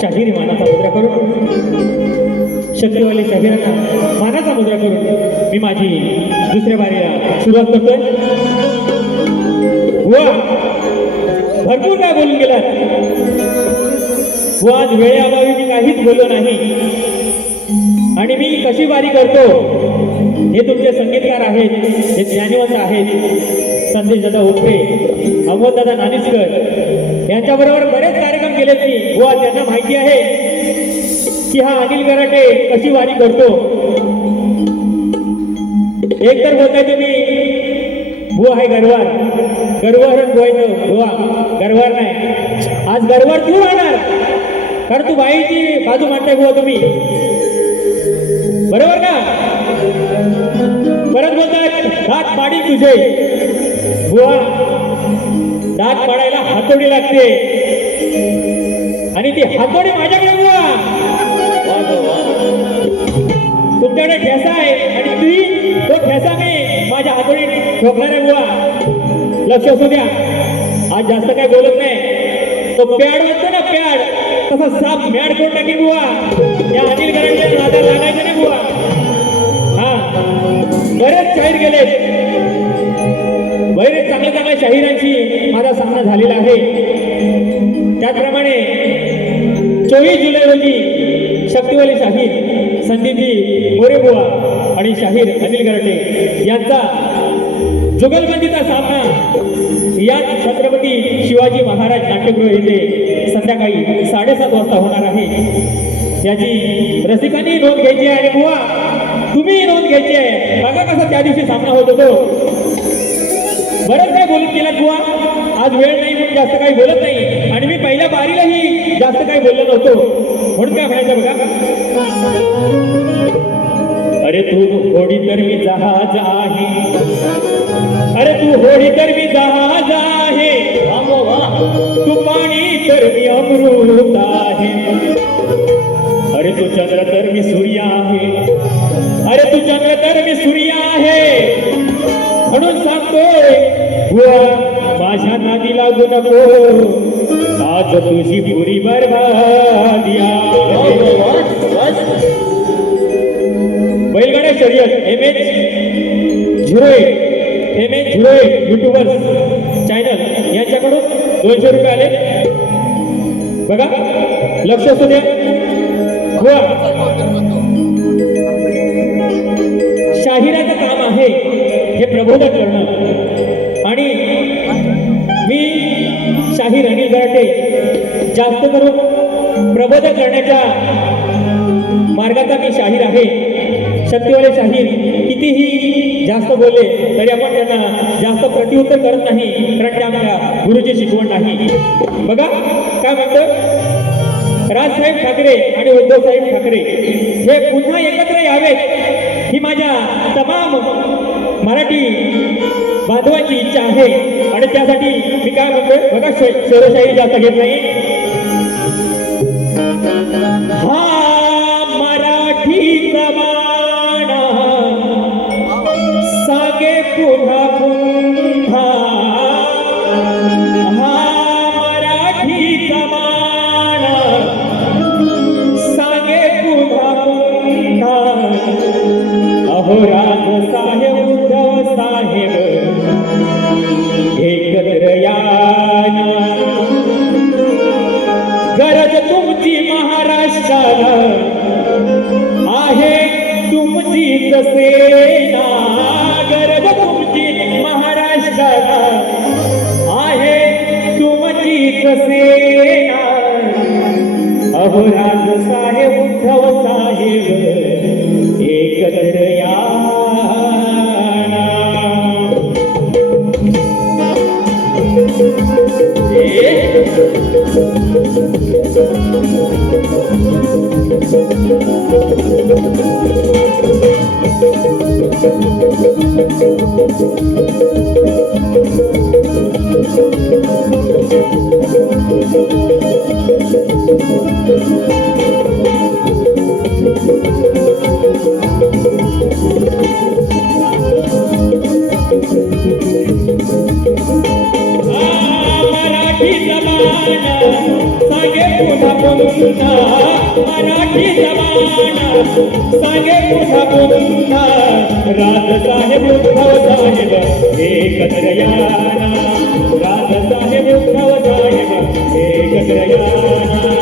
शाहीर मानाचा मुद्रा करून शक्तिवाले शाहिरांना मानाचा मुद्रा करून मी माझी दुसऱ्या बारीला सुरुवात करतोय. वा भरपूर काय बोलून गेलात. व आज वेळेअभावी मी काहीच बोललो नाही. आणि मी कशी बारी करतो हे तुमचे संगीतकार आहेत हे ज्ञानीवंत आहेत संदेश दादा उपरे अमोल दादा नानिसकर यांच्याबरोबर बरेच कार्यक्रम व हो, त्यांना माहिती आहे की हा अनिल गराटे कशी वारी करतो. एक तर बोलताय तुम्ही भुवा आहे गरवार. गरवार बोलायचं बुवा गरवार नाही. आज गरवार तू राहणार. कारण तू बाईची बाजू मांडताय बुवा तुम्ही. बरोबर का? परत बोलतात दात पाडी तुझे. बुवा दात पाडायला हातोडी लागते. आणि ती हातोडी माझ्याकडे बुवा तुमच्याकडे ठेसा आहे आणि तुम्ही तो ठेसा मी माझ्या हातोडी ठोकणार आहे बुवा. लक्ष असू द्या. आज जास्त काय बोलत नाही. तो पॅड म्हणतो ना पॅड तसा साप मॅड करून टाकी बुवा? या अनिल करायच्या नादा लागायचं नाही बुवा. हा. बरेच शाहीर गेले. बरेच चांगल्या चांगल्या शाहिरांशी माझा सामना झालेला आहे. त्याचप्रमाणे चोवीस जुलै रोजी शक्तिवाली शाहीर संदीपजी मोरेबुवा आणि शाहीर अनिल गरटे यांचा जुगलबंदीचा सामना या छत्रपती शिवाजी महाराज नाट्यगृह येथे संध्याकाळी साडेसात वाजता होणार आहे. याची रसिकांनी नोंद घ्यायची आहे आणि बुवा तुम्ही नोंद घ्यायची आहे. बघा कसा त्या दिवशी सामना होत होतो. बरंच काय बोलत गेला किंवा आज वेळ नाही म्हणून जास्त काही बोलत नाही. आणि मी पहिल्या बारीलाही जास्त काही बोललो नव्हतो. म्हणून काय म्हणायचं बघा? अरे तू होडी तर मी जहाज आहे. अरे तू होडी तर मी जहाज आहे. हो, तू पाणी तर मी अमृत आहे. अरे तू चंद्र तर मी सूर्य आहे. अरे तू चंद्र तर मी सूर्य आहे. म्हणून सांगतोय माझ्या नादी लागू नको. आज तुझी पुरी बरबादी आहे. बैलगाड्या शर्यत M H zero eight M H zero eight YouTuber channel यांच्याकडून दोनशे रुपये आले. बघा लक्ष असू द्या. प्रबोधक करणं आणि मी शाहीर अनिल गराटे जास्त करून प्रबोधक करण्याच्या मार्गाचा मी शाहीर आहे. शक्तिवाले शाहीर कितीही जास्त बोलले तरी आपण त्यांना जास्त प्रत्युत्तर करत नाही कारण ते आमच्या गुरुची शिकवण नाही. बघा काय म्हणतो? राजसाहेब ठाकरे आणि उद्धवसाहेब ठाकरे हे पुन्हा एकत्र यावेत. ही माझ्या तमाम मराठी बांधवाची इच्छा आहे. आणि त्यासाठी मी काय म्हणतोय बघा शे- जास्त घेत नाही. मराठी जमाना सांगे पुन्हा पुन्हा मराठी जमाना. सांगे पुन्हा पुन्हा राज साहेब उद्धव साहेब एकत्र याना राज साहेब उद्धव साहेब एकत्र याना